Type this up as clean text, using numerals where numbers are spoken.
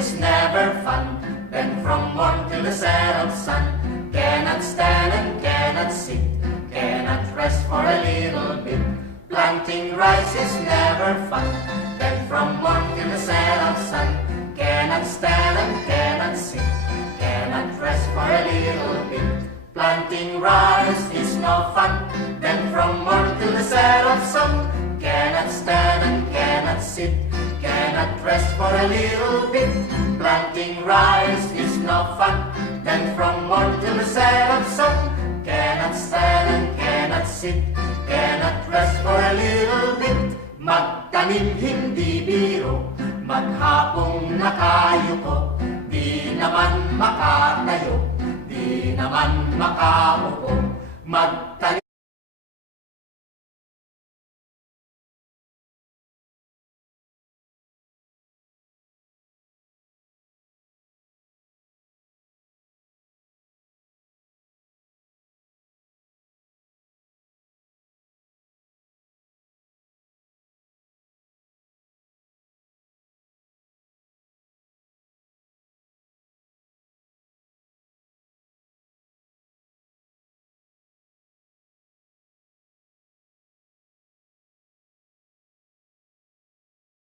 is never fun. Then from morn till the set of sun, cannot stand and cannot sit, cannot rest for a little bit. Planting rice is never fun. Then from morn till the set of sun, cannot stand and cannot sit, cannot rest for a little bit. Planting rice is no fun. Then from morn till the set of sun, cannot stand and cannot sit, cannot rest for a little bit. Planting rice is no fun. Then from morn till the set of sun, cannot stand and cannot sit, cannot rest for a little bit. Magtanim hindi biro, maghapong nakayuko, di naman makatayo, di naman makaupo. Magtanim